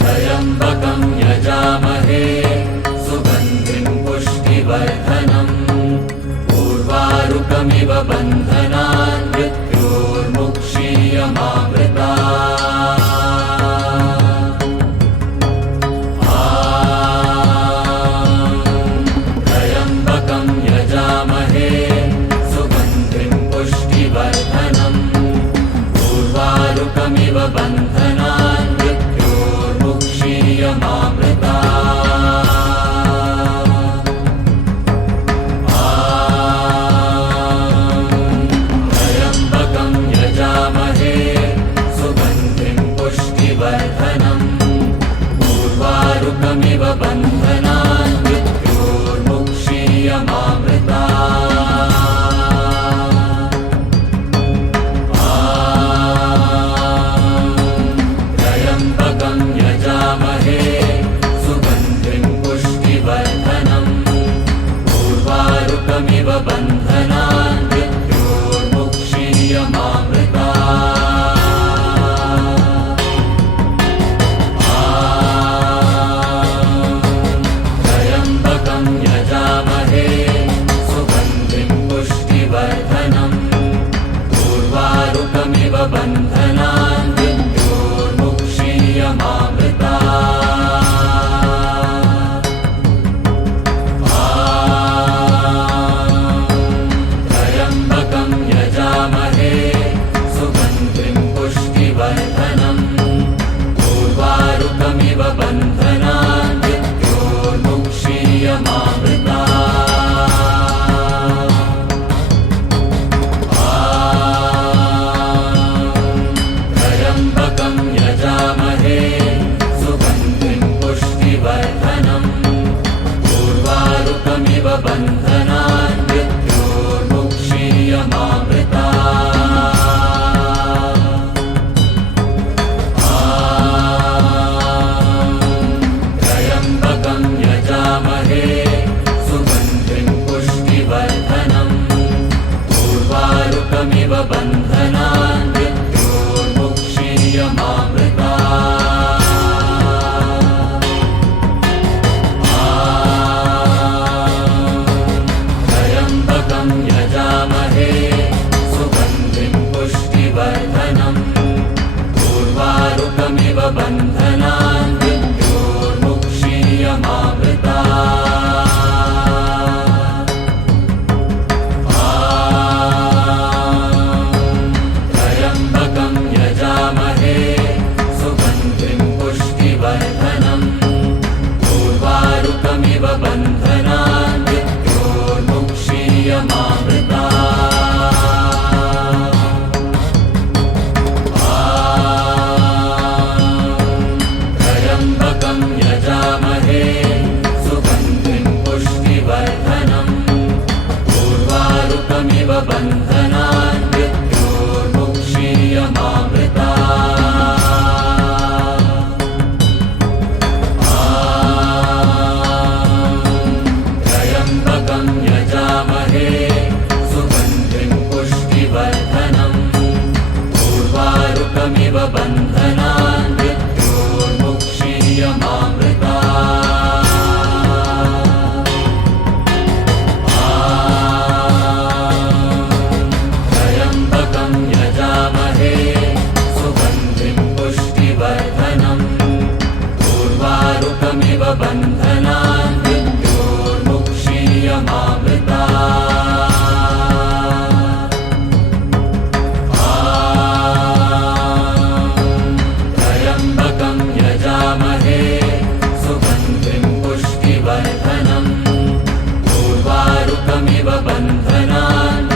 त्र्यम्बकं यजामहे सुगन्धिं पुष्टिवर्धनम् उर्वारुकमिव बन्धनान् मृत्योर्मुक्षीयमामृतात् त्र्यम्बकं यजामहे सुगन्धिं पुष्टिवर्धनम् उर्वारुकमिव बन्धनान् मृत्योर्मुक्षीयमामृतात् त्र्यम्बकं यजामहे सुगन्धिं पुष्टिवर्धनम् उर्वारुकमिव बन्धनान् मृत्योर्मुक्षीयमामृतात् त्र्यम्बकं यजामहे सुगन्धिं पुष्टिवर्धनम् उर्वारुकमिव बन्धनान् त्र्यम्बकं यजामहे सुगन्धिं पुष्टिवर्धनम् उर्वारुकमिव बन्धनान् त्र्यम्बकं यजामहे सुगन्धिं पुष्टिवर्धनम् उर्वारुकमिव बन्धनान् त्र्यम्बकं यजामहे सुगन्धिं पुष्टिवर्धनम् उर्वारुकमिव बन्धनान् त्र्यम्बकं यजामहे सुगन्धिं पुष्टिवर्धनम् उर्वारुकमिव बन्धनान् त्र्यम्बकं यजामहे सुगन्धिं पुष्टिवर्धनम् उर्वारुकमिव बन्धनान् त्र्यम्बकं यजामहे सुगन्धिं पुष्टिवर्धनम् उर्वारुकमिव बन्धनान् त्र्यम्बकं यजामहे सुगन्धिं पुष्टिवर्धनम् उर्वारुकमिव बन्धनान् त्र्यम्बकं यजामहे सुगन्धिं पुष्टिवर्धनम् उर्वारुकमिव बन्धनान् त्र्यम्बकं यजामहे सुगन्धिं पुष्टिवर्धनम् उर्वारुकमिव बन्धनान् त्र्यम्बकं यजामहे सुगन्धिं पुष्टिवर्धनम् उर्वारुकमिव बन्धनान्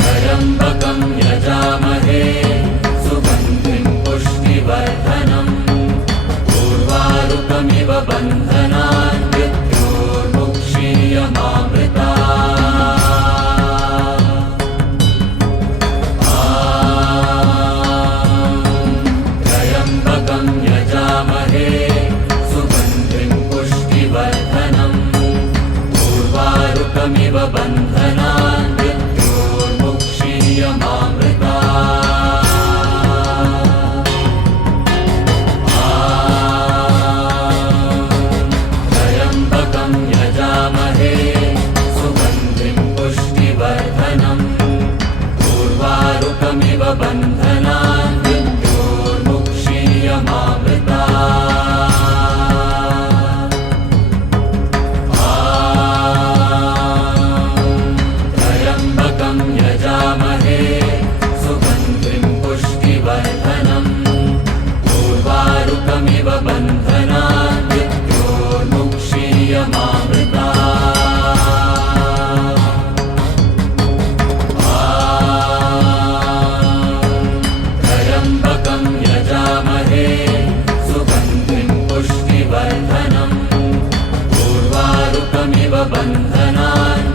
त्र्यम्बकं यजामहे बन्धनान् मृत्योर्मुक्षीयमामृतात् त्र्यम्बकं यजामहे सुगन्धिं पुष्टिवर्धनम् उर्वारुकमिव बन्धनान् मृत्योर्मुक्षीयमामृतात् त्र्यम्बकं यजामहे सुगन्धिं पुष्टिवर्धनम् उर्वारुकमिव बन्धनान्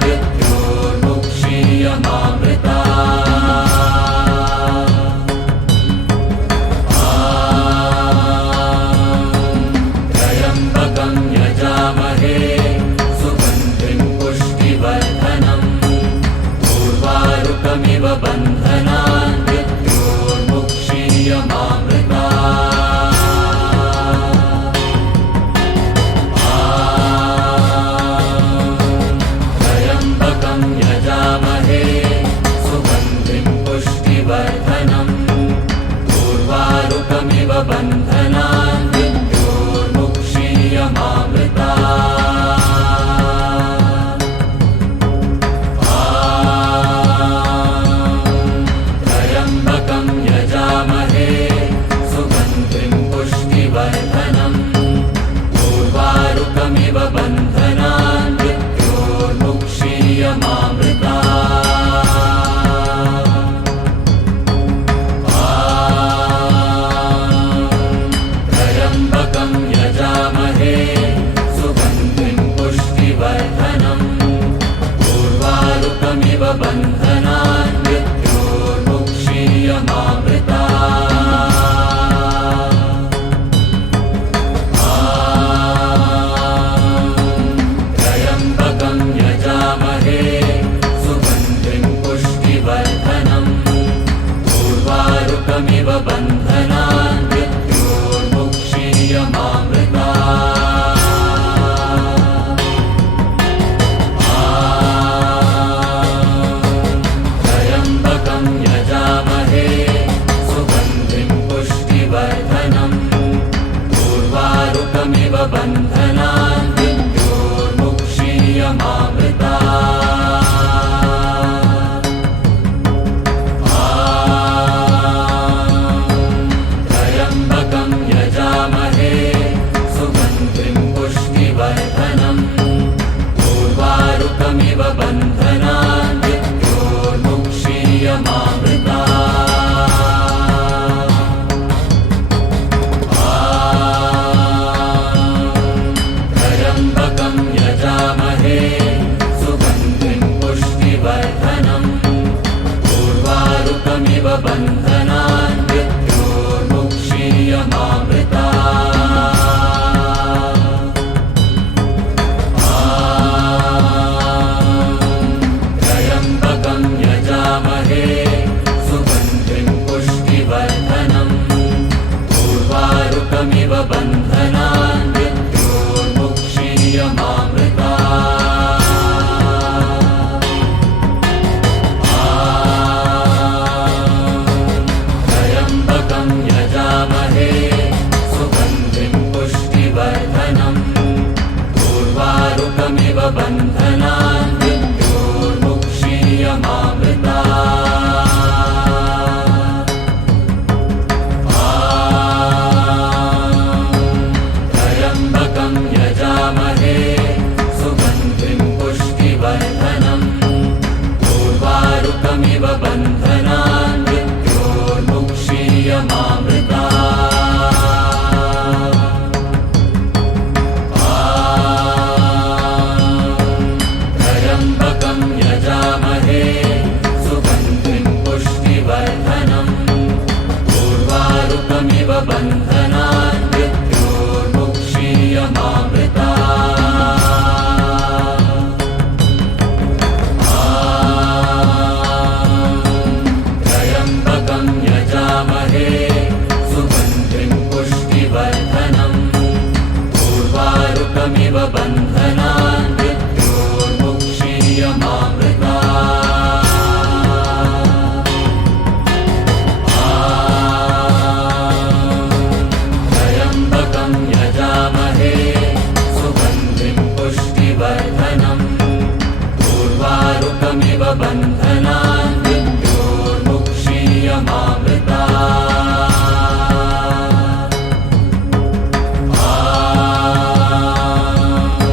त्र्यम्बकं यजामहे सुगन्धिं पुष्टिवर्धनम् उर्वारुकमिव बन्धनान् त्र्यम्बकं यजामहे सुगन्धिं पुष्टिवर्धनम् उर्वारुकमिव बन्धनान् त्र्यम्बकं यजामहे सुगन्धिं पुष्टिवर्धनम् उर्वारुकमिव बन्धनान् त्र्यम्बकं यजामहे सुगन्धिं पुष्टिवर्धनम् उर्वारुकमिव बन्धनान् त्र्यम्बकं यजामहे सुगन्धिं पुष्टिवर्धनम् उर्वारुकमिव बन्धनान् त्र्यम्बकं यजामहे सुगन्धिं पुष्टिवर्धनम् उर्वारुकमिव बन्धनान् त्र्यम्बकं यजामहे सुगन्धिं पुष्टिवर्धनम् उर्वारुकमिव बन्धनान् त्र्यम्बकं यजामहे सुगन्धिं पुष्टिवर्धनम् उर्वारुकमिव बन्धनान् त्र्यम्बकं यजामहे सुगन्धिं पुष्टिवर्धनम् उर्वारुकमिव बन्धनान् त्र्यम्बकं यजामहे सुगन्धिं पुष्टिवर्धनम् उर्वारुकमिव बन्धनान् त्र्यम्बकं यजामहे सुगन्धिं पुष्टिवर्धनम् उर्वारुकमिव बन्धनान् त्र्यम्बकं यजामहे सुगन्धिं पुष्टिवर्धनम् उर्वारुकमिव बन्धनान्